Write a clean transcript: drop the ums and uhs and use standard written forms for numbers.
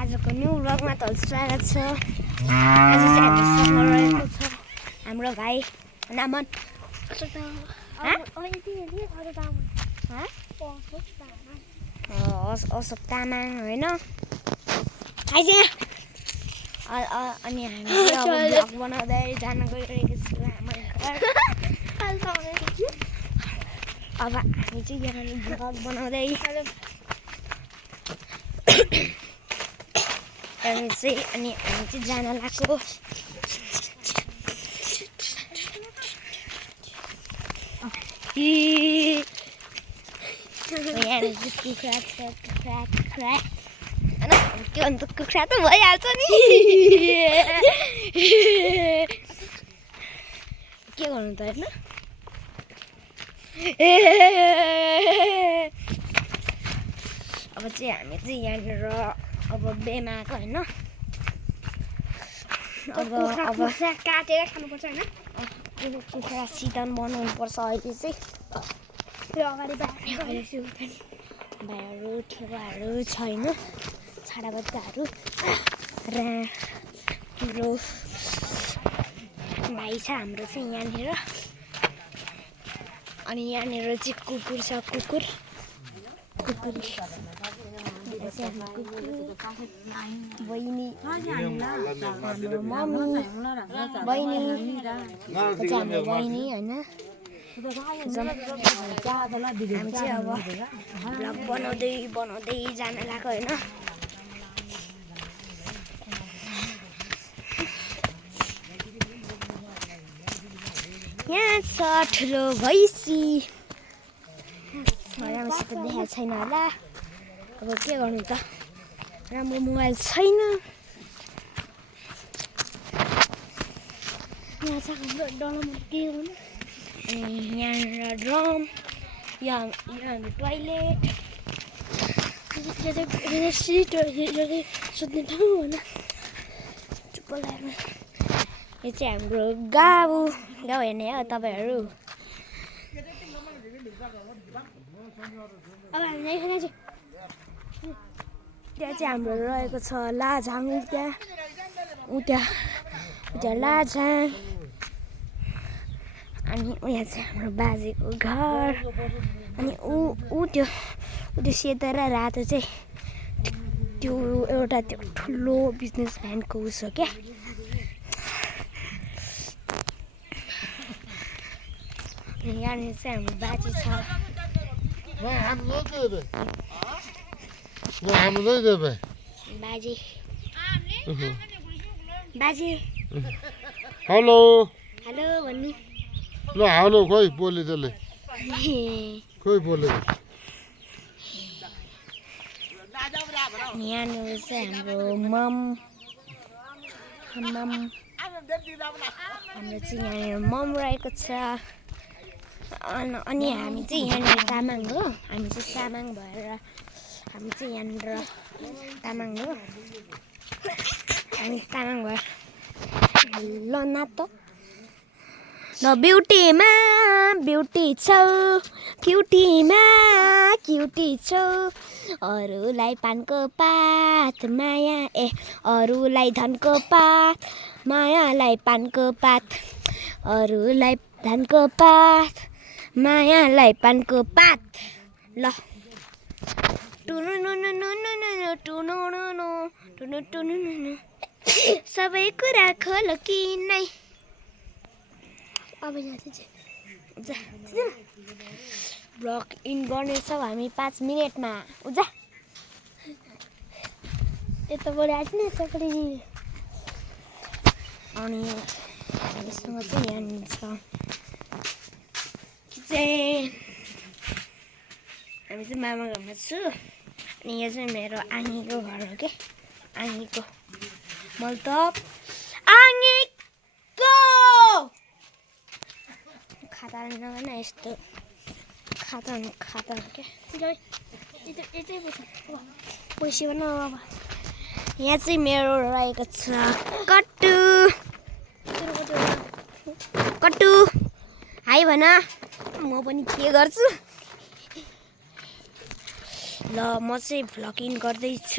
आजको न्यू व्लगमा त स्वागत छ। आज चाहिँ हामी सँग रहेको छ हाम्रो भाइ नामन अशोक तामाङ होइन। अनि हामी भ्लग बनाउँदै जान गइरहेको छु हाम्रो घर। अब हामी चाहिँ यहाँ भ्लग बनाउँदै हामी चाहिँ जान लाग्छौँ। यहाँनिर चाहिँ कुखुरा छ, कुखुरा होइन के भन्छ, कुखुरा त भइहाल्छ नि। के गर्नु त होइन। अब चाहिँ हामी चाहिँ यहाँनिर अब बेमा आएको होइन। अब काटेर खानुपर्छ होइन। कुखुरा सिटन बनाउनु पर्छ अहिले चाहिँ। अगाडि भाइहरू ठेलाहरू छैन, छाडा बच्चाहरू र हाम्रो भाइ छ हाम्रो चाहिँ यहाँनिर। अनि यहाँनिर चाहिँ कुकुर छ, कुकुर बहिनी, हाम्रो मम्मी, बहिनी हाम्रो बहिनी होइन। हामी चाहिँ अब भ्लग बनाउँदै जान लाग्यो होइन। यहाँ छ ठुलो भैँसी, राम्रोसित देखाएको छैन होला। अब के गर्नु त, राम्रो मोबाइल छैन। यहाँ छ हाम्रो डलम के गर्नु। अनि यहाँनिर ड्रम, यहाँ टोइलेट, सिटहरू सुत्ने ठाउँ होइन। चुप्प लाग्नु। यो चाहिँ हाम्रो गाउँ हेर्ने हो तपाईँहरू। अब हामी यहाँ चाहिँ त्यहाँ चाहिँ हाम्रो रहेको छ लाझाङ। त्यहाँ लाझाङ। अनि यहाँ चाहिँ हाम्रो बाजेको घर। अनि ऊ त्यो सेतो र रातो चाहिँ त्यो एउटा त्यो ठुलो बिजनेसम्यानको उस हो क्या। यहाँनिर चाहिँ हाम्रो बाजे छ। बाजे हेलो हेलो भन्नु। ल हेलो खोइ बोले त्यसले खोइ बोले। यहाँनिर चाहिँ हाम्रो हाम्रो चाहिँ यहाँनिर मम रहेको छ। अनि हामी चाहिँ यहाँनिर तामाङ हो। हामी चाहिँ तामाङ भएर हामी चाहिँ यहाँनिर तामाङ हो। हामी तामाङ भएर ल नातो ल ब्युटीमा ब्युटी छौ, क्युटीमा क्युटी छौ। अरूलाई पानको पात माया, अरूलाई धनको पात मायालाई पानको पात, अरूलाई धनको पात मायालाई पानको पात। ल टुनु सबै कुरा खोल कि नै। अब यहाँ चाहिँ ब्लग इन गर्नेछौँ हामी 5 मिनेटमा। उजा यताबाट आएको नि यतापट्टि। अनि हामीसँग चाहिँ यहाँनिर छ हामी चाहिँ मामा घरमा छु। अनि यो चाहिँ मेरो आङीको घर हो क्या। आङीको मतलब आङीको खाता नगर्न यस्तो खाता क्या। यतै बस्छ पैसा बनाऊ। अब यहाँ चाहिँ मेरो रहेको छ कट्टु हाई भन। म पनि के गर्छु। ल म चाहिँ भ्लगिङ गर्दैछु।